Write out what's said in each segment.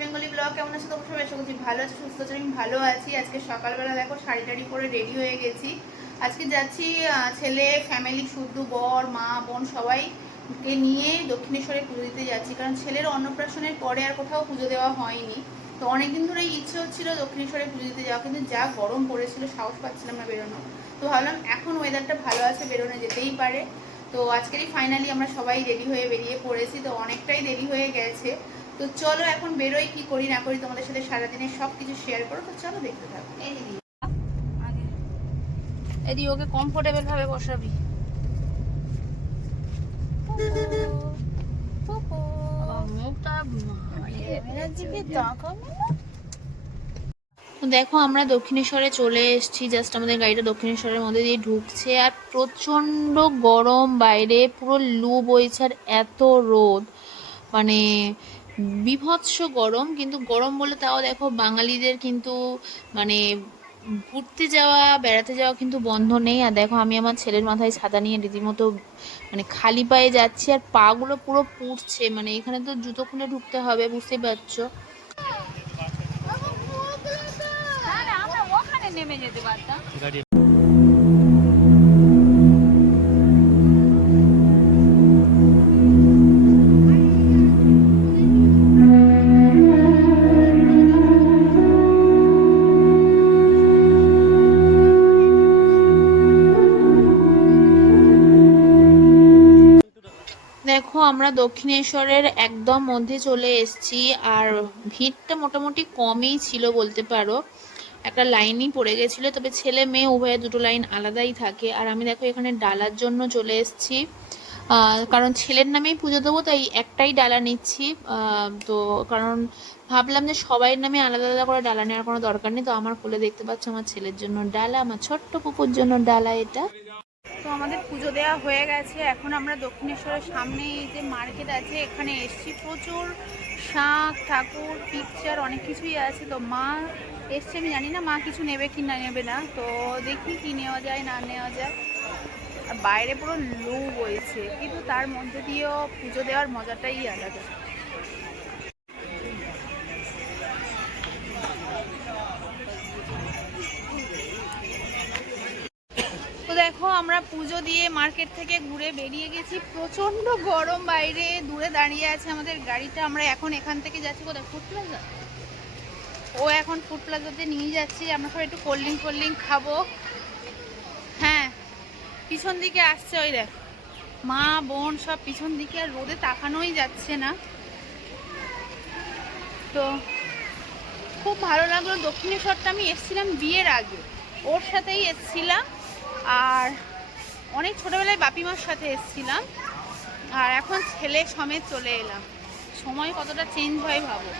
Bengali আছে আমি ভালো আছি। আজকে সকালবেলা দেখো, শাড়ি রেডি হয়ে গেছি। আজকে যাচ্ছি ছেলে ফ্যামিলি শুদ্ধ, বর, মা, বোন সবাইকে নিয়ে দক্ষিণেশ্বরে পুজো দিতে যাচ্ছি। কারণ ছেলের অন্নপ্রাশনের পরে আর কোথাও পুজো দেওয়া হয়নি। তো অনেকদিন ধরেই ইচ্ছে হচ্ছিল দক্ষিণেশ্বরে পুজো দিতে যাওয়া, কিন্তু যা গরম পড়েছিল, সাহস পাচ্ছিলাম না বেরোনো তো ভাবলাম এখন ওয়েদারটা ভালো আছে, বেরোনো যেতেই পারে। তো আজকেরই ফাইনালি আমরা সবাই রেডি হয়ে বেরিয়ে পড়েছি তো অনেকটাই দেরি হয়ে গেছে। তো চলো এখন বেরোই কি করি না করি তোমাদের সাথে সারাদিনের সব কিছু শেয়ার করো তো চলো দেখতে থাকো। এদি ওকে কমফোর্টেবল ভাবে বসাবি। দেখো, আমরা দক্ষিণেশ্বরে চলে এসেছি। জাস্ট আমাদের গাড়িটা দক্ষিণেশ্বরের মধ্যে দিয়ে ঢুকছে। আর প্রচণ্ড গরম বাইরে, পুরো লু বইছে আর এত রোদ। মানে বিভৎস গরম, কিন্তু গরম বলে তাও দেখো বাঙালিদের কিন্তু মানে ঘুরতে যাওয়া, বেড়াতে যাওয়া কিন্তু বন্ধ নেই। আর দেখো, আমি আমার ছেলের মাথায় ছাতা নিয়ে রীতিমতো মানে খালি পায়ে যাচ্ছি আর পাগুলো পুরো পুড়ছে। মানে এখানে তো জুতো খুলে ঢুকতে হবে, বুঝতেই পারছ আমরা ওখানে নেমে যেতে পারতাম দেখো আমরা দক্ষিণেশ্বরের একদম মধ্যে চলে এসেছি আর ভিড়টা মোটামুটি কমই ছিল বলতে পারো। একটা লাইনই পড়ে গেছিল, তবে ছেলে মেয়ে উভয়ে দুটো লাইন আলাদাই থাকে। আর আমি দেখো এখানে ডালার জন্য চলে এসেছি। কারণ ছেলের নামেই পুজো দেবো, তাই একটাই ডালা নিচ্ছি। তো কারণ ভাবলাম যে সবাই নামে আলাদা আলাদা করে ডালা নেওয়ার কোনো দরকার নেই। তো আমার কোলে দেখতে পাচ্ছ আমার ছেলের জন্য ডালা, আমার ছোট্ট কুকুর জন্য ডালা এটা। তো আমাদের পুজো দেওয়া হয়ে গেছে। এখন আমরা দক্ষিণেশ্বরের সামনে যে মার্কেট আছে, এখানে এসছি। প্রচুর শাঁখ, ঠাকুর পিকচার অনেক কিছুই আছে। তো মা এসছে, আমি জানি না মা কিছু নেবে কি না নেবে না। তো দেখি কি নেওয়া যায়, না নেওয়া যায়। আর বাইরে পুরো লু বইছে কিন্তু তার মধ্যে দিয়েও পুজো দেওয়ার মজাটাই আলাদা। দেখো, আমরা পুজো দিয়ে মার্কেট থেকে ঘুরে বেরিয়ে গেছি। প্রচণ্ড গরম বাইরে, দূরে দাঁড়িয়ে আছে আমাদের গাড়িটা। আমরা এখন এখান থেকে যাচ্ছি কোথায়? ফুড প্লাজা ও এখন ফুড প্লাজাতে নিয়ে যাচ্ছি। আমরা সব একটু কোল্ড ড্রিঙ্ক কোল্ড ড্রিঙ্ক খাব। হ্যাঁ পিছন দিকে আসছে ওই দেখ। মা, বোন সব পিছন দিকে আর রোদে তাকানোই যাচ্ছে না। তো খুব ভালো লাগল। দক্ষিণেশ্বরটা আমি এসেছিলাম বিয়ের আগে। ওর সাথেই এসেছিলাম। আর অনেক ছোটোবেলায় বাপিমার সাথে এসেছিলাম। আর এখন ছেলে সমেত চলে এলাম। সময় কতটা চেঞ্জ হয় ভাবো।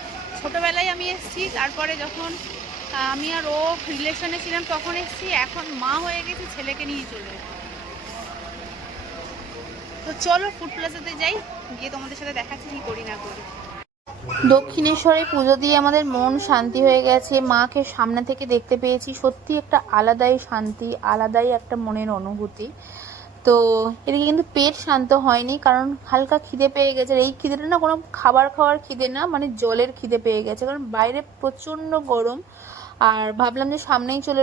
ছোটোবেলায় আমি এসেছি, তারপরে যখন আমি আর ও রিলেশনে ছিলাম, তখন এসেছি। এখন মা হয়ে গেছি, ছেলেকে নিয়ে চলে। তো চলো ফুড প্লাজাতে যাই, গিয়ে তোমাদের সাথে দেখাচ্ছি কি করি না করি। দক্ষিণেশ্বরে পুজো দিয়ে আমাদের মন শান্তি হয়ে গেছে। মাকে সামনে থেকে দেখতে পেয়েছি। সত্যি একটা আলাদাই শান্তি, আলাদাই একটা মনের অনুভূতি। তো এদিকে কিন্তু পেট শান্ত হয়নি, কারণ হালকা খিদে পেয়ে গেছে। এই খিদেটা না কোনো খাবার খাওয়ার খিদে না মানে জলের খিদে পেয়ে গেছে। কারণ বাইরে প্রচণ্ড গরম। আর ভাবলাম যে সামনেই চলে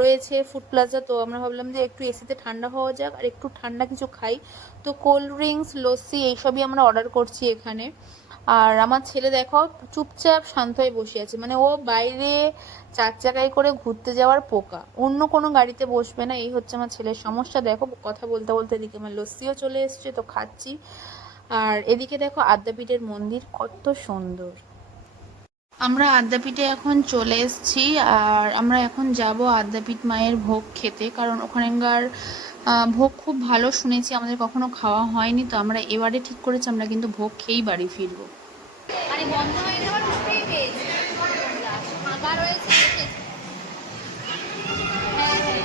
রয়েছে ফুড প্লাজা তো আমরা ভাবলাম যে একটু এসিতে ঠান্ডা হওয়া যাক আর একটু ঠান্ডা কিছু খাই। তো কোল্ড ড্রিঙ্কস লস্যি, এইসবই আমরা অর্ডার করছি এখানে। আর আমার ছেলে দেখো চুপচাপ শান্ত হয়ে বসে আছে। মানে ও বাইরে চার চাকায় করে ঘুরতে যাওয়ার পোকা। অন্য কোনো গাড়িতে বসবে না, এই হচ্ছে আমার ছেলের সমস্যা। দেখো কথা বলতে বলতে এদিকে আমার লস্যিও চলে এসছে, তো খাচ্ছি। আর এদিকে দেখো আদ্যাপীঠের মন্দির কত সুন্দর। আমরা আদ্যাপীঠে এখন চলে এসেছি, আর আমরা এখন যাব আদ্যাপীঠ মায়ের ভোগ খেতে। কারণ ওখানকার ভোগ খুব ভালো শুনেছি, আমাদের কখনো খাওয়া হয়নি, তো আমরা এবারে ঠিক করেছি, আমরা কিন্তু ভোগ খেয়েই বাড়ি ফিরবো। আরে বন্ধ হয়ে যাওয়ার মুখেই পেয়েছি ফাঁকা রয়েছে হ্যাঁ, হ্যাঁ।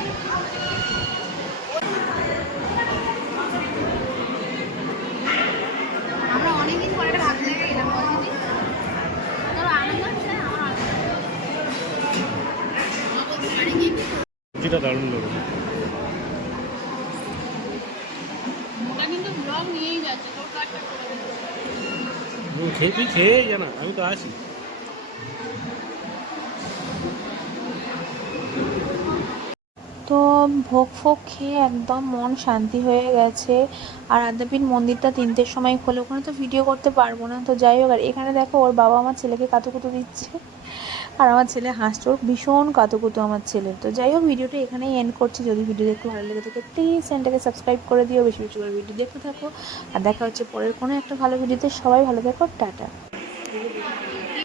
আমরা অনেকদিন পরে একটা লেগে গেলাম বল দিদি। তোর আনন্দ হচ্ছে আমার আনন্দ দারুণ লোক। ওটা কিন্তু ব্লগ নিয়েই যাচ্ছে তোর কাজটা করে। খেয়ে তুই খেয়ে আমি তো আছি তো ভোগ ফোগ খেয়ে একদম মন শান্তি হয়ে গেছে। আর আদ্যাপীঠ মন্দিরটা তিনটের সময় খোলে, ওখানে তো ভিডিও করতে পারব না। তো যাই হোক, আর এখানে দেখো, ওর বাবা আমার ছেলেকে কাতুকুতু দিচ্ছে। আর আমার ছেলে হাসছে, ওর ভীষণ কাতুকুতু আমার ছেলে। তো যাই হোক, ভিডিওটা এখানেই এন্ড করছি। যদি ভিডিও দেখতে ভালো লেগে থাকে প্লিজ চ্যানেলটাকে সাবস্ক্রাইব করে দিও। বেশি বেশি করে ভিডিও দেখতে থাকো। আর দেখা হচ্ছে পরের কোনো একটা ভালো ভিডিওতে সবাই ভালো থাকো। টাটা।